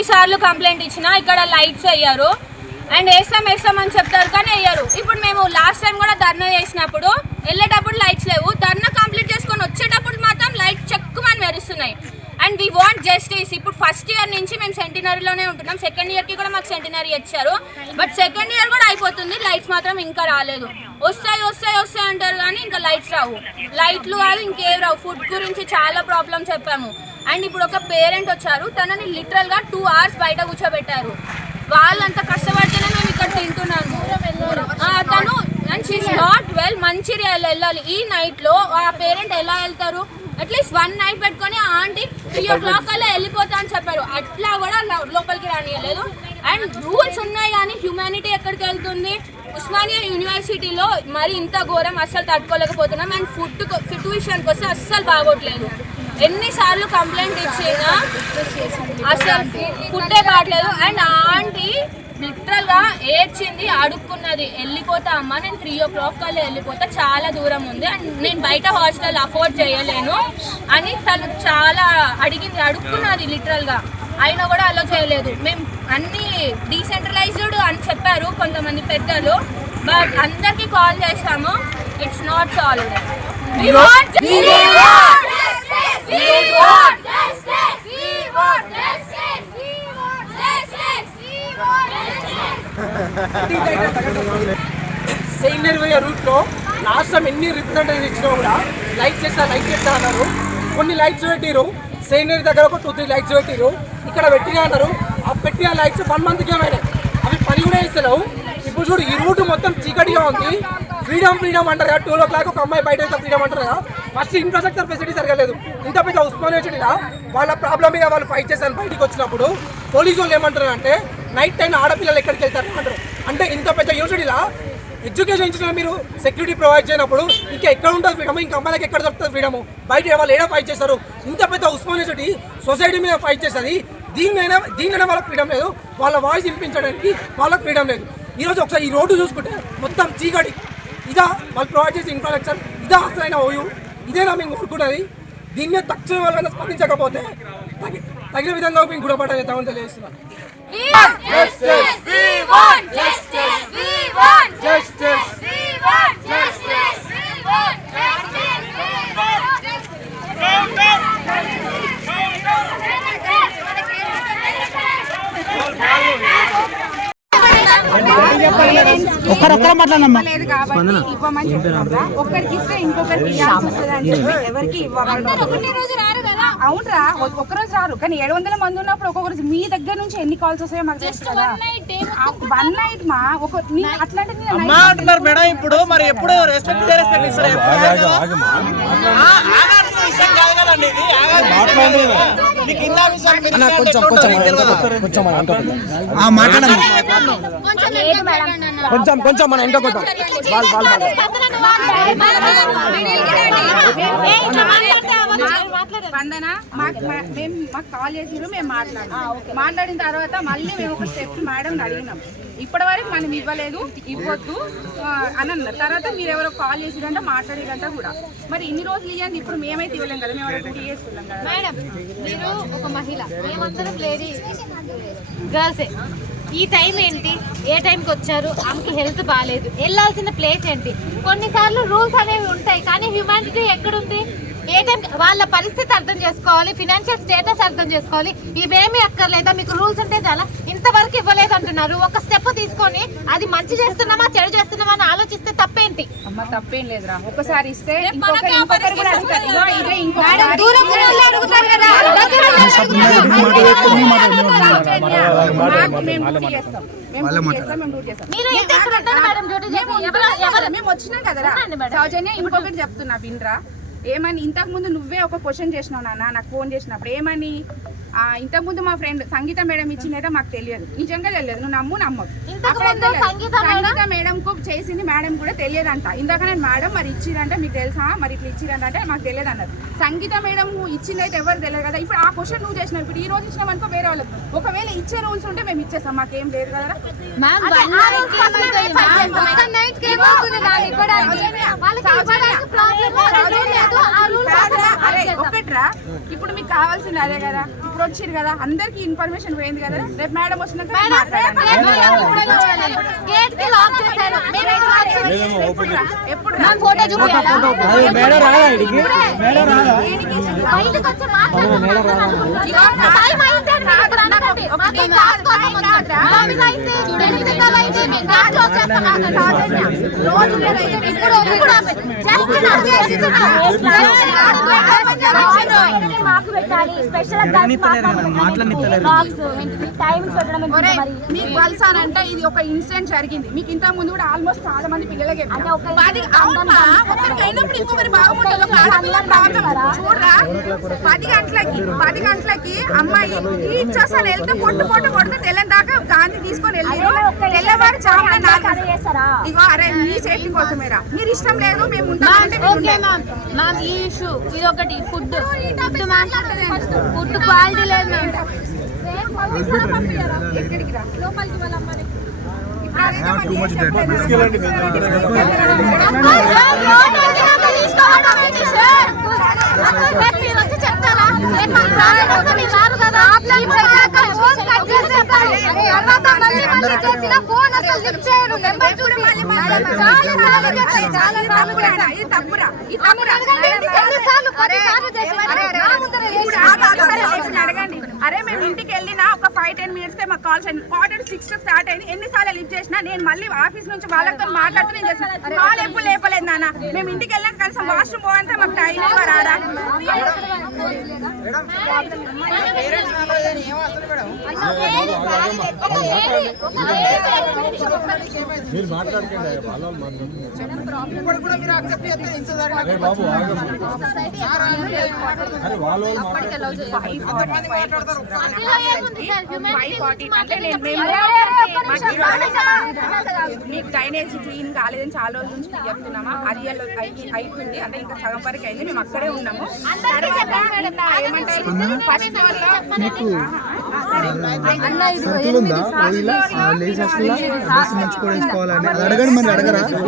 ఎన్నిసార్లు కంప్లైంట్ ఇచ్చినా ఇక్కడ లైట్స్ వేయరు అండ్ వేస్తాం అని చెప్తారు కానీ వేయరు. ఇప్పుడు మేము లాస్ట్ టైం కూడా ధర్నా చేసినప్పుడు వెళ్ళేటప్పుడు లైట్స్ లేవు, ధర్నా కంప్లీట్ చేసుకొని వచ్చేటప్పుడు మాత్రం లైట్స్ చెక్కుమని మెరుస్తున్నాయి. And we want justice. ఇప్పుడు ఫస్ట్ ఇయర్ నుంచి మేము సెంటినరీలోనే ఉంటున్నాం, సెకండ్ ఇయర్కి కూడా మాకు సెంటినరీ ఇచ్చారు, బట్ సెకండ్ ఇయర్ కూడా అయిపోతుంది, లైట్స్ మాత్రం ఇంకా రాలేదు. వస్తాయి అంటారు కానీ ఇంకా లైట్స్ రావు. లైట్లు కాదు ఇంకేం రావు. ఫుడ్ గురించి చాలా ప్రాబ్లమ్ చెప్పాము. అండ్ ఇప్పుడు ఒక పేరెంట్ వచ్చారు, తనని లిటరల్గా 2 hours బయట కూర్చోబెట్టారు. వాళ్ళంతా కష్టపడితేనే మేము ఇక్కడ తింటున్నాము. తను and she's not well. Mancherial వెళ్ళాలి ఈ నైట్లో. ఆ పేరెంట్ ఎలా వెళ్తారు? అట్లీస్ట్ 1 night పెట్టుకొని ఆంటీ 3 o'clock కల్లా వెళ్ళిపోతా అని చెప్పారు. అట్లా కూడా లోపలికి రానియలేదు. అండ్ రూల్స్ ఉన్నాయి కానీ హ్యూమానిటీ ఎక్కడికి వెళ్తుంది? ఉస్మానియా యూనివర్సిటీలో మరి ఇంత ఘోరం అస్సలు తట్టుకోలేకపోతున్నాం. అండ్ ఫుడ్ విషయానికి వస్తే అస్సలు బాగోట్లేదు. ఎన్నిసార్లు కంప్లైంట్ ఇచ్చినా అసలు ఫుడ్డే కావట్లేదు. అండ్ ఆంటీ లిటరల్గా ఏడ్చింది, అడుక్కున్నది, వెళ్ళిపోతా అమ్మ నేను 3 o'clock కల్లా వెళ్ళిపోతా, చాలా దూరం ఉంది అండ్ నేను బయట హాస్టల్ అఫోర్డ్ చేయలేను అని తను చాలా అడుక్కున్నది లిటరల్గా. అయినా కూడా అలో చేయలేదు. మేము అన్నీ డీసెంట్రలైజ్డ్ అని చెప్పారు కొంతమంది పెద్దలు, బట్ అందరికీ కాల్ చేస్తాము, ఇట్స్ నాట్ సాల్వ్డ్. సెయింట్ రూట్ లో లాస్ట్ టైం ఎన్ని రిప్రజెంటేటివ్ ఇచ్చినా కూడా లైట్ చేస్తా అన్నారు. కొన్ని లైట్స్ పెట్టిరు, సెయింట్ దగ్గర ఒక 2-3 లైట్స్ పెట్టిరు, ఇక్కడ పెట్టినా అన్నారు. ఆ పెట్టిన లైట్స్ 1 monthకి ఏమైనా అవి పని కూడా ఇస్తలేవు. ఇప్పుడు చూడు ఈ రూట్ మొత్తం చీకటిగా ఉంది. ఫ్రీడమ్ అంటారు కదా, 2 o'clock ఒక అమ్మాయి బయట అయితే ఫ్రీడమ్ అంటారు కదా. ఫస్ట్ ఇన్ఫ్రాస్ట్రక్చర్ ఫెసిలిటీ సరిగలేదు. ఇంత పెద్ద ఉస్మానియా యూనివర్సిటీగా వాళ్ళ ప్రాబ్లం మీద వాళ్ళు ఫైట్ చేశారు. బయటికి వచ్చినప్పుడు పోలీసు వాళ్ళు ఏమంటారు అంటే నైట్ టైం ఆడపిల్లలు ఎక్కడికి వెళ్తారు అంటారు. అంటే ఇంత పెద్ద యూనివర్సిటీలా ఎడ్యుకేషన్ ఇచ్చిన మీరు సెక్యూరిటీ ప్రొవైడ్ చేయనప్పుడు ఇంకా ఎక్కడ ఉంటుంది ఫ్రీడమ్? ఇంకా అమ్మాయిలకి ఎక్కడ దొరుకుతుంది ఫ్రీడమ్? బయట వాళ్ళు ఏడా ఫైట్ చేస్తారు? ఇంత పెద్ద ఉస్మానియా యూనివర్సిటీ సొసైటీ మీద ఫైట్ చేస్తుంది. దీనినైనా వాళ్ళకి ఫ్రీడమ్ లేదు, వాళ్ళ వాయిస్ వినిపించడానికి వాళ్ళకి ఫ్రీడమ్ లేదు. ఈరోజు ఒకసారి ఈ రోడ్డు చూసుకుంటే మొత్తం చీకటి. ఇదా వాళ్ళు ప్రొవైడ్ చేసే ఇన్ఫ్రాస్ట్రక్చర్? ఇదా అసలైన ఓయూ? ఇదేనా మేము కోరుకున్నది? దీని మీద తక్షణ వాళ్ళని స్పందించకపోతే తగిన విధంగా మేము గుణపాఠం చేద్దామని తెలియజేస్తున్నాం. ఒక్కరొక్కర మాట్లాడమ్మా. ఇవ్వమని చెప్తారా? ఒక్కరికి ఇస్తే ఇంకొకరికి ఇవ్వాల్సి వస్తుంది అని చెప్పి ఎవరికి అవునరా, ఒక్కరోజు రారు కానీ 700 మంది ఉన్నప్పుడు ఒక్కొక్కరు మీ దగ్గర నుంచి ఎన్ని కాల్స్ వస్తాయో మాకు తెలుసు కదా. 1 night మా అట్లాంటి మేడం ఇప్పుడు మరి ఎప్పుడు రెస్పెక్ట్ ఇస్తారు? కొంచెం మన ఇంట్లో కొంచెం స్పందన మాకు కాల్ చేసిరు, మేము మాట్లాడిన తర్వాత మళ్ళీ మేము ఒక స్టెప్ మేడం అడిగినాం. ఇప్పటి వరకు మనం ఇవ్వలేదు, ఇవ్వద్దు అని అన్నారు. తర్వాత మీరు ఎవరో కాల్ చేసిరంటే మాట్లాడేదంట కూడా. మరి ఇన్ని రోజులు ఇవ్వండి, ఇప్పుడు మేమైతే ఇవ్వలేం కదా, మేము 2 years ఉన్నాం కదా. మేడం మీరు ఒక మహిళ, మేమందరం లేడీ గర్ల్సే. ఈ టైం ఏంటి? ఏ టైంకి వచ్చారు? ఆమెకి హెల్త్ బాగాలేదు, వెళ్ళాల్సిన ప్లేస్ ఏంటి? కొన్నిసార్లు రూల్స్ అనేవి ఉంటాయి కానీ హ్యూమానిటీ ఎక్కడుంది? ఏ టైం వాళ్ళ పరిస్థితి అర్థం చేసుకోవాలి, ఫినాన్షియల్ స్టేటస్ అర్థం చేసుకోవాలి. ఇవేమీ అక్కర్లేదా? మీకు రూల్స్ ఉంటే చాలా, ఇంతవరకు ఇవ్వలేదు అంటున్నారు. ఒక స్టెప్ తీసుకొని అది మంచి చేస్తున్నామా చెడు చేస్తున్నామా అని ఆలోచిస్తే తప్పేంటి? అమ్మ తప్పేం లేదురా, ఒకసారి ఇస్తే ఇంకొకరు కూడా అడుగుతారు. ఇదే మేము వచ్చినాం కదరా సౌజన్య. ఇంకొకటి చెప్తున్నా వినరా, ఏమని ఇంతకు ముందు నువ్వే ఒక క్వశ్చన్ చేసినావు నాన్న నాకు ఫోన్ చేసినప్పుడు. ఏమని ఇంతకుముందు మా ఫ్రెండ్ సంగీత మేడం ఇచ్చిందైతే మాకు తెలియదు, నిజంగా తెలియదు, నువ్వు నమ్మకు. సంగీత మేడం కు చేసింది మేడం కూడా తెలియదంట. ఇందాక నేను మేడం మరి ఇచ్చిరంటే మీకు తెలుసా, మరి ఇట్లా ఇచ్చిరంటే మాకు తెలియదు అన్నారు. సంగీత మేడం ఇచ్చిందైతే ఎవరు తెలియదు కదా. ఇప్పుడు ఆ క్వశ్చన్ నువ్వు చేసినావు, ఇప్పుడు ఈ రోజు ఇచ్చినామనుకో వేరే వాళ్ళకి. ఒకవేళ ఇచ్చే రూల్స్ ఉంటే మేము ఇచ్చేస్తాం, మాకేం లేదు కదా. ఒకట్రా కదా, ఇప్పుడు మీకు కావాల్సింది అదే కదా. ఇప్పుడు వచ్చిరు కదా, అందరికి ఇన్ఫర్మేషన్ పోయింది కదా. రేపు మేడం వచ్చినాక ఎప్పుడు మాకు పెట్టాలి స్పెషల్ మీకు వలసానంటే ఇది ఒక ఇన్సిడెంట్ జరిగింది. మీకు ఇంత ముందు కూడా ఆల్మోస్ట్ చాలా మంది పిల్లలకి ఒకరికి అయినప్పుడు ఇంకొకరి బాగుంటుంది. చూడరా 10 గంటలకి అమ్మాయి ఇచ్చేసాను వెళ్తే పొట్టు కొడితే తెల్లని దాకా గాంధీ తీసుకొని వెళ్ళి తెల్లవారు చాలా ఇగో అరే మీ సేఫ్టీ కోసమేరా. మీరు ఇష్టం లేదు మేము ఉంటామంటే ఈ ఇష్యూ ఇది ఒకటి ఫుడ్ క్వాలిటీ లేదు ఎక్కడికి రా లోపలికి వాళ్ళ అమ్మని అడగండి. అరే మేము ఇంటికి వెళ్ళినా ఒక 5-10 minutes మాకు కాల్ చేయండి. 6 స్టార్ట్ అయింది. ఎన్నిసార్లు లిఫ్ట్ చేసినా నేను మళ్ళీ ఆఫీస్ నుంచి వాళ్ళతో మాట్లాడుతూ నేను చేస్తాను. కాల్ ఎప్పుడు లేపలేదు నాన్న. మేము ఇంటికి వెళ్ళాక కనీసం వాష్రూమ్ పోవాలంటే మాకు టైం రాడా. మీరు మాట్లాడకండి మీకు డ్రైనేజ్ క్లీన్ కాలేదని చాలా రోజుల నుంచి చెప్తున్నామా. అది అవుతుంది అంటే ఇంకా సగం వరకు అయింది. మేము అక్కడే ఉన్నాము. అడగండి మరి అడగరా సార్